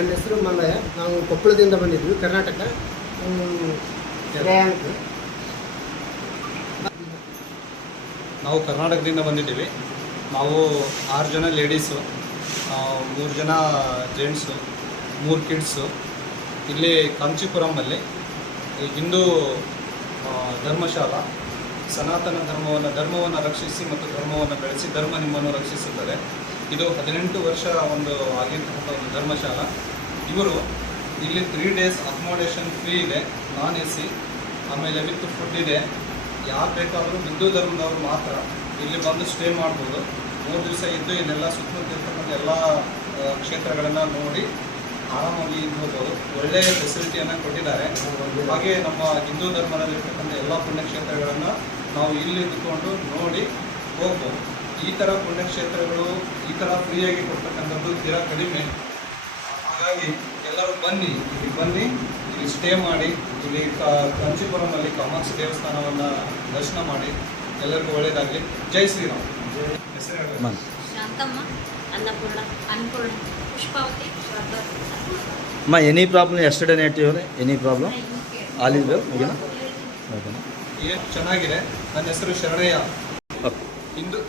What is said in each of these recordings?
ನನ್ನ ಹೆಸರು ಮಲ್ಲಯ್ಯ. ನಾವು ಕೊಪ್ಪಳದಿಂದ ಬಂದಿದ್ವಿ, ಕರ್ನಾಟಕ. ನಾವು ಕರ್ನಾಟಕದಿಂದ ಬಂದಿದ್ದೀವಿ. ನಾವು 6 ಜನ ಲೇಡೀಸು, 3 ಜನ ಜೆಂಟ್ಸು, 3 ಕಿಡ್ಸು. ಇಲ್ಲಿ ಕಾಂಚೀಪುರಮಲ್ಲಿ ಹಿಂದೂ ಧರ್ಮಶಾಲಾ ಸನಾತನ ಧರ್ಮವನ್ನು ರಕ್ಷಿಸಿ ಮತ್ತು ಧರ್ಮವನ್ನು ಬೆಳೆಸಿ ಧರ್ಮ ನಿಮ್ಮನ್ನು ರಕ್ಷಿಸುತ್ತದೆ. ಇದು 18 ವರ್ಷ ಆಗಿರ್ತಕ್ಕಂಥ ಒಂದು ಧರ್ಮಶಾಲಾ. ಇವರು ಇಲ್ಲಿ 3 ಡೇಸ್ ಅಕೊಮೋಡೇಷನ್ ಫ್ರೀ ಇದೆ, ನಾನ್ AC, ಆಮೇಲೆ ವಿತ್ ಫುಡ್ ಇದೆ. ಯಾರು ಬೇಕಾದರೂ ಹಿಂದೂ ಧರ್ಮದವರು ಮಾತ್ರ ಇಲ್ಲಿ ಬಂದು ಸ್ಟೇ ಮಾಡ್ಬೋದು. 3 ದಿವಸ ಇದ್ದು ಇಲ್ಲೆಲ್ಲ ಸುತ್ತಮುತ್ತ ಎಲ್ಲ ಕ್ಷೇತ್ರಗಳನ್ನು ನೋಡಿ ಆರಾಮಾಗಿ ಇದ್ಬೋದು. ಒಳ್ಳೆಯ ಫೆಸಿಲಿಟಿಯನ್ನು ಕೊಟ್ಟಿದ್ದಾರೆ. ಹಾಗೆ ನಮ್ಮ ಹಿಂದೂ ಧರ್ಮದಲ್ಲಿರ್ತಕ್ಕಂಥ ಎಲ್ಲ ಪುಣ್ಯಕ್ಷೇತ್ರಗಳನ್ನು ನಾವು ಇಲ್ಲಿ ಇದ್ದುಕೊಂಡು ನೋಡಿ ಹೋಗ್ಬೋದು. ಈ ಥರ ಪುಣ್ಯಕ್ಷೇತ್ರಗಳು ಈ ಥರ ಫ್ರೀಯಾಗಿ ಕೊಡ್ತಕ್ಕಂಥದ್ದು ತೀರಾ ಕಡಿಮೆ. ಹಾಗಾಗಿ ಎಲ್ಲರೂ ಬನ್ನಿ, ಇಲ್ಲಿ ಸ್ಟೇ ಮಾಡಿ, ಇಲ್ಲಿ ಕಾಂಚೀಪುರಮಲ್ಲಿ ಕಾಮಾಕ್ಷಿ ದೇವಸ್ಥಾನವನ್ನು ದರ್ಶನ ಮಾಡಿ. ಎಲ್ಲರಿಗೂ ಒಳ್ಳೆಯದಾಗಲಿ. ಜೈ ಶ್ರೀರಾಮ್. ಹೆಸರು Shanthamma, Annapurna, Pushpavathi, Ma, any problem yesterday night? Any problem? All is well? Okay. ಚೆನ್ನಾಗಿದೆ. ನನ್ನ ಹೆಸರು ಶರಣಯ್ಯ.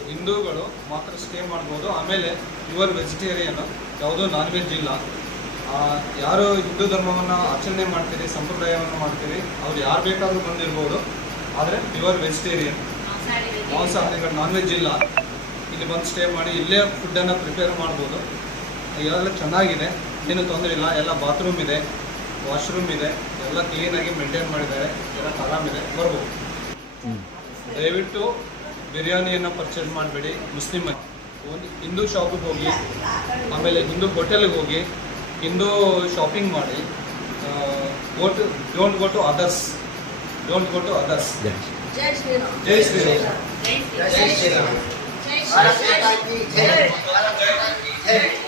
ಹಿಂದೂಗಳು ಮಾತ್ರ ಸ್ಟೇ ಮಾಡ್ಬೋದು. ಆಮೇಲೆ ಪ್ಯೂರ್ ವೆಜಿಟೇರಿಯನ್, ಯಾವುದೋ ನಾನ್ ವೆಜ್ ಇಲ್ಲ. ಯಾರು ಹಿಂದೂ ಧರ್ಮವನ್ನು ಆಚರಣೆ ಮಾಡ್ತೀರಿ, ಸಂಪ್ರದಾಯವನ್ನು ಮಾಡ್ತೀರಿ, ಅವ್ರು ಯಾರು ಬೇಕಾದರೂ ಬಂದಿರ್ಬೋದು. ಆದರೆ ಪ್ಯೂರ್ ವೆಜಿಟೇರಿಯನ್, ಮಾಂಸಾಹಾರಿಗಳು, ನಾನ್ ವೆಜ್ ಇಲ್ಲ. ಇಲ್ಲಿ ಬಂದು ಸ್ಟೇ ಮಾಡಿ ಇಲ್ಲೇ ಫುಡ್ಡನ್ನು ಪ್ರಿಪೇರ್ ಮಾಡ್ಬೋದು. ಎಲ್ಲ ಚೆನ್ನಾಗಿದೆ, ಏನು ತೊಂದರೆ ಇಲ್ಲ. ಎಲ್ಲ ಬಾತ್ರೂಮ್ ಇದೆ, ವಾಶ್ರೂಮ್ ಇದೆ, ಎಲ್ಲ ಕ್ಲೀನಾಗಿ ಮೇಂಟೈನ್ ಮಾಡಿದ್ದಾರೆ. ಎಲ್ಲ ಆರಾಮಿದೆ, ಬರ್ಬೋದು. ದಯವಿಟ್ಟು ಬಿರಿಯಾನಿಯನ್ನು ಪರ್ಚೇಸ್ ಮಾಡಬೇಡಿ. ಮುಸ್ಲಿಮ್ ಒಂದು ಹಿಂದೂ ಶಾಪಿಗೆ ಹೋಗಿ, ಆಮೇಲೆ ಹಿಂದೂ ಹೋಟೆಲ್ಗೆ ಹೋಗಿ ಹಿಂದೂ ಶಾಪಿಂಗ್ ಮಾಡಿ. Don't go to others. ಜೈ ಶ್ರೀರಾಮ್. ಜೈ ಶ್ರೀರಾಮ್. ಜೈ ಶ್ರೀರಾಮ್. ಜೈ ಶ್ರೀರಾಮ್.